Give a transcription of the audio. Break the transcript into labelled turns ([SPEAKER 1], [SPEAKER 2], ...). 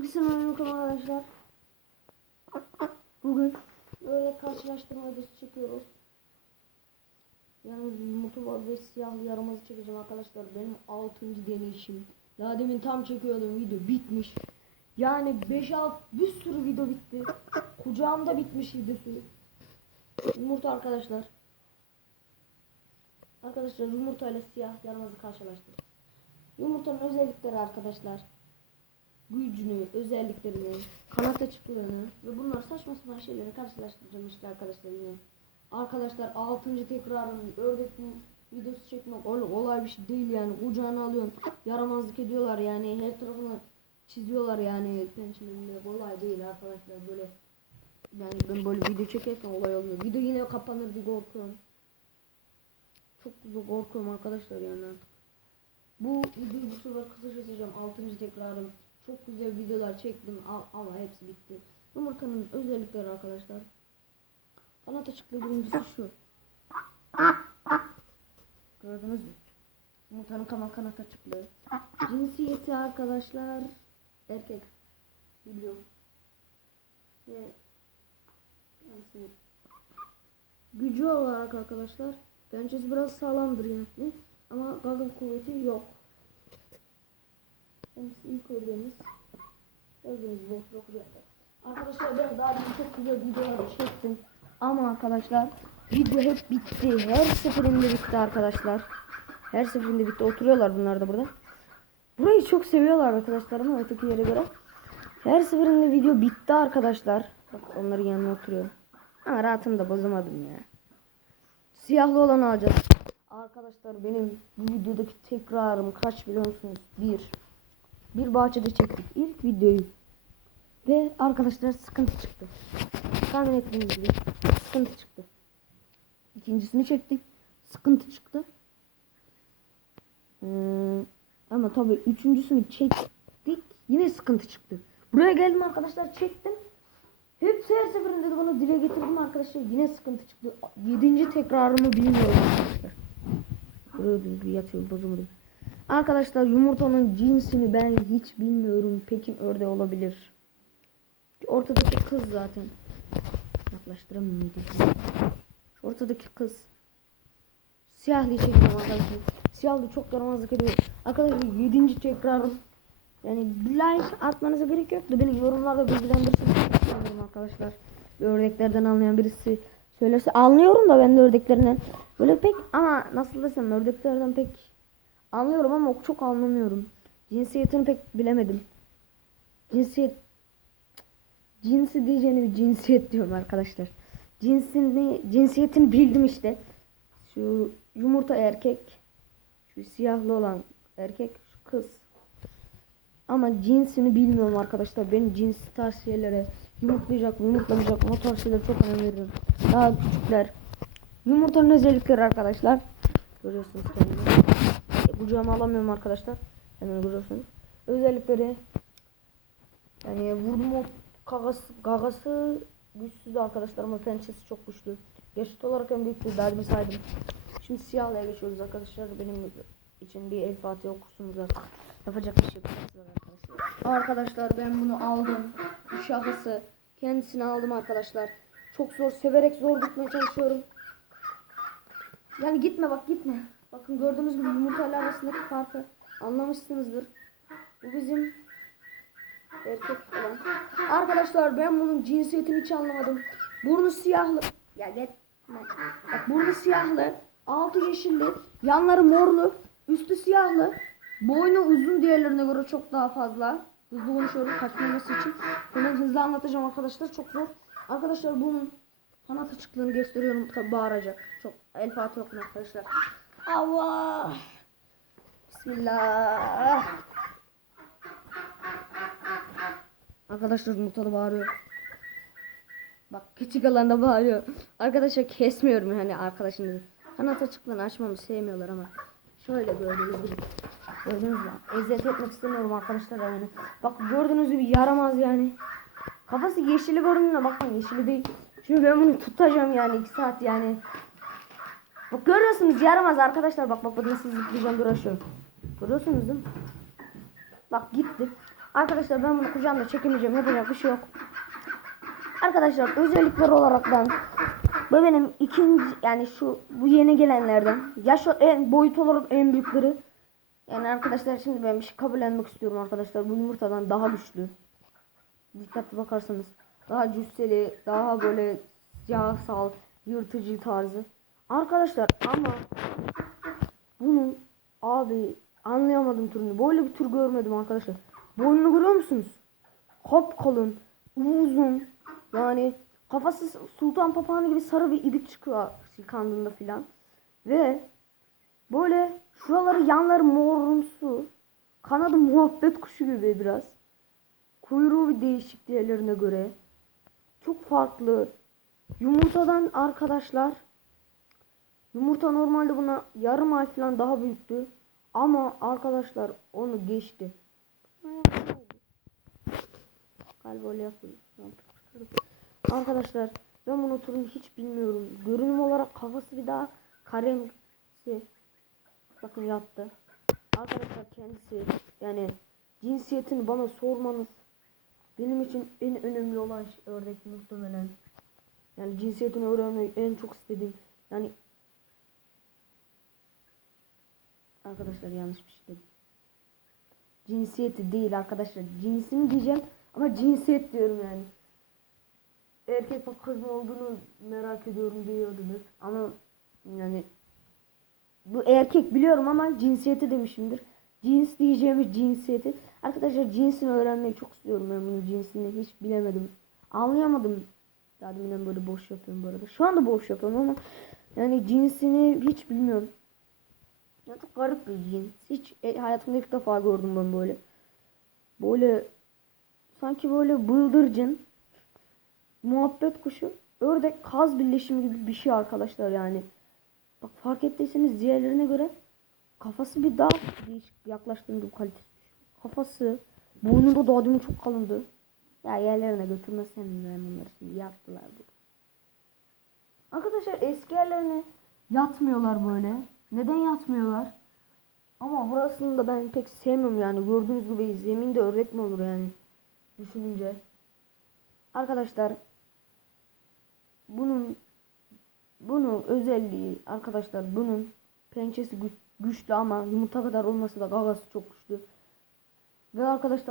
[SPEAKER 1] Herkese merhaba arkadaşlar. Bugün böyle karşılaştırma videosu çekiyoruz. Yalnız yumurta var ve siyahlı yaramazı çekeceğim arkadaşlar. Benim 6. deneyişim. Daha demin tam çekiyordum video bitmiş. Yani 5-6 bir sürü video bitti. Kucağımda bitmiş videosu. Yumurta arkadaşlar. Arkadaşlar yumurtayla siyah yaramazı karşılaştırdım. Yumurtanın özellikleri arkadaşlar gücünü, özelliklerini, kanat açıklığını ve bunlar saçma sapan şeyleri karşılaştıracağım işte arkadaşlar yine. Arkadaşlar 6. tekrarın ördekin videosu çekmek öyle kolay bir şey değil yani. Kucağına alıyorsun yaramazlık ediyorlar yani. Her tarafını çiziyorlar yani. Pençelerinde kolay değil arkadaşlar böyle. Yani ben böyle video çekerken olay olmuyor. Video yine kapanır diye korkuyorum. Çok güzel korkuyorum arkadaşlar yani bu videoyu bu sefer kısa çekeceğim. 6. tekrarım çok güzel videolar çektim ama hepsi bitti. Yumurtanın özellikleri arkadaşlar. Kanat açıklığı birincisi şu. Gördünüz mü? Yumurtanın kanat kanat açıklığı. Cinsiyeti arkadaşlar erkek. Biliyorum. Gücü olarak arkadaşlar pençesi biraz sağlamdır yani. Ama gaga kuvveti yok. Kendisi ilk ördeğimiz. Gördüğünüz gibi. Arkadaşlar ben daha önce çok güzel videolar çektim. Ama arkadaşlar video hep bitti. Her seferinde bitti arkadaşlar. Her seferinde bitti. Oturuyorlar bunlar da burada. Burayı çok seviyorlar arkadaşlar ama öteki yere göre. Her seferinde video bitti arkadaşlar. Bak onların yanına oturuyor. Ama rahatımı da bozamadım ya. Siyahlı olanı alacağız. Arkadaşlar benim bu videodaki tekrarım kaç biliyor musunuz? Bir. Bir bahçede çektik ilk videoyu. Ve arkadaşlar sıkıntı çıktı. Tahmin ettiğiniz gibi sıkıntı çıktı. İkincisini çektik. Sıkıntı çıktı. Hmm, ama tabii üçüncüsünü çektik. Yine sıkıntı çıktı. Buraya geldim arkadaşlar çektim. Hepsi her seferinde de bana dile getirdim arkadaşlar. Yine sıkıntı çıktı. Yedinci tekrarımı bilmiyorum arkadaşlar. Buraya yatıyor bozulmadı. Arkadaşlar yumurtanın cinsini ben hiç bilmiyorum. Pekin ördeği olabilir. Ortadaki kız zaten. Yaklaştıramıyorum. Ortadaki kız. Siyahlı çekiyorum arkadaşlar. Siyahlı çok yaramazlık ediyor. Arkadaşlar 7. tekrarım. Yani like atmanıza gerek yok da beni yorumlarda sevinirim arkadaşlar. Ördeklerden anlayan birisi söylerse anlıyorum da ben de ördeklerinden. Böyle pek ama nasıl desem ördeklerden pek anlıyorum ama çok anlamıyorum. Cinsiyetini pek bilemedim. Cinsiyet cinsi diyeceğini cinsiyet diyorum arkadaşlar. Cinsini cinsiyetini bildim işte. Şu yumurta erkek, şu siyahlı olan erkek, şu kız. Ama cinsini bilmiyorum arkadaşlar. Ben cins tavsiyelere yumurtlayacak mı yumurtlamayacak mı o tarz şeylere çok önem veriyorum. Daha küçükler. Yumurtanın özellikleri arkadaşlar. Görüyorsunuz kendini. Kucağıma alamıyorum arkadaşlar. Hemen görüyorsunuz. Özellikleri yani vurdum o gagası, gagası güçsüz arkadaşlar ama pençesi çok güçlü. Geçit olarak en büyüktü. Derdimi saydım. Şimdi siyahlıya geçiyoruz arkadaşlar. Benim için bir el Fatiha okursunuz artık. Yapacak bir şey yok arkadaşlar. Arkadaşlar ben bunu aldım. Bu şahısı kendisini aldım arkadaşlar. Çok zor severek zor gitmeye çalışıyorum. Yani gitme bak gitme. Bakın gördüğünüz gibi yumurtalar arasındaki farkı anlamışsınızdır. Bu bizim erkek olan. Arkadaşlar ben bunun cinsiyetini hiç anlamadım. Burnu siyahlı. Ya gitme. Bak burnu siyahlı. Altı yeşilli. Yanları morlu. Üstü siyahlı. Boynu uzun diğerlerine göre çok daha fazla. Hızlı konuşuyorum kaçmaması için. Hemen hızlı anlatacağım arkadaşlar. Çok zor. Arkadaşlar bunun kanat açıklığını gösteriyorum. Tabi bağıracak. Çok el fatih okun arkadaşlar. Allah. Bismillah. Arkadaşlar yumurtalı bağırıyor. Bak küçük alanda bağırıyor. Arkadaşlar kesmiyorum yani arkadaşını. Kanat açıklığını açmamı sevmiyorlar ama. Şöyle gördüğünüz gibi. Gördünüz mü? Eziyet etmek istemiyorum arkadaşlar yani. Bak gördüğünüz gibi yaramaz yani. Kafası yeşili görünüyor bakın yeşili değil. Şimdi ben bunu tutacağım yani 2 saat yani. Bak görüyorsunuz yaramaz arkadaşlar bak bak bak nasıl zıplayacağım uğraşıyorum. Görüyorsunuz değil mi? Bak gitti. Arkadaşlar ben bunu kucağımda çekemeyeceğim. Yapacak bir şey yok. Arkadaşlar özellikler olaraktan bu benim ikinci yani şu bu yeni gelenlerden. Yaş en boyut olarak en büyükleri. Yani arkadaşlar şimdi ben bir şey kabullenmek istiyorum arkadaşlar. Bu yumurtadan daha güçlü. Dikkatli bakarsanız daha cüsseli, daha böyle siyasal, yırtıcı tarzı. Arkadaşlar ama bunun abi anlayamadım türünü. Böyle bir tür görmedim arkadaşlar. Boynunu görüyor musunuz? Kop kalın, uzun. Yani kafası sultan papağanı gibi sarı bir ibik çıkıyor kandında filan. Ve böyle şuraları yanları morumsu. Kanadı muhabbet kuşu gibi biraz. Kuyruğu bir değişik diğerlerine göre. Çok farklı. Yumurtadan arkadaşlar. Yumurta normalde buna yarım ay falan daha büyüktü. Ama arkadaşlar onu geçti. Galiba öyle yapıyor. Arkadaşlar ben bunu turunu hiç bilmiyorum. Görünüm olarak kafası bir daha karemsi. Bakın yattı. Arkadaşlar kendisi yani cinsiyetini bana sormanız benim için en önemli olan şey ördek muhtemelen. Yani cinsiyetini öğrenmeyi en çok istediğim. Yani Arkadaşlar yanlış bir şey dedim. Cinsiyeti değil arkadaşlar. Cinsini diyeceğim ama cinsiyet diyorum yani. Erkek mi kız mı olduğunu merak ediyorum diyordunuz. Ama yani bu erkek biliyorum ama cinsiyeti demişimdir. Cins diyeceğimiz cinsiyeti. Arkadaşlar cinsini öğrenmeyi çok istiyorum ben bunun cinsini hiç bilemedim. Anlayamadım. Daha deminden böyle boş yapıyorum bu arada. Şu anda boş yapıyorum ama yani cinsini hiç bilmiyorum. Ya çok garip bir cins. Hiç e, hayatımda ilk defa gördüm ben böyle. Böyle sanki böyle bıldırcın muhabbet kuşu ördek kaz birleşimi gibi bir şey arkadaşlar yani. Bak fark ettiyseniz diğerlerine göre kafası bir daha değişik yaklaştığında bu kalitesi. Kafası burnu da daha çok kalındı. Ya yerlerine götürmesem ben bunları şimdi yaptılar bu. Arkadaşlar eski yerlerine yatmıyorlar böyle. Neden yatmıyorlar? Ama burasını da ben pek sevmiyorum yani. Gördüğünüz gibi zeminde ördek mi olur yani? Düşününce. Arkadaşlar bunun bunun özelliği arkadaşlar bunun pençesi gü- güçlü ama yumurta kadar olmasa da gagası çok güçlü. Ve arkadaşlar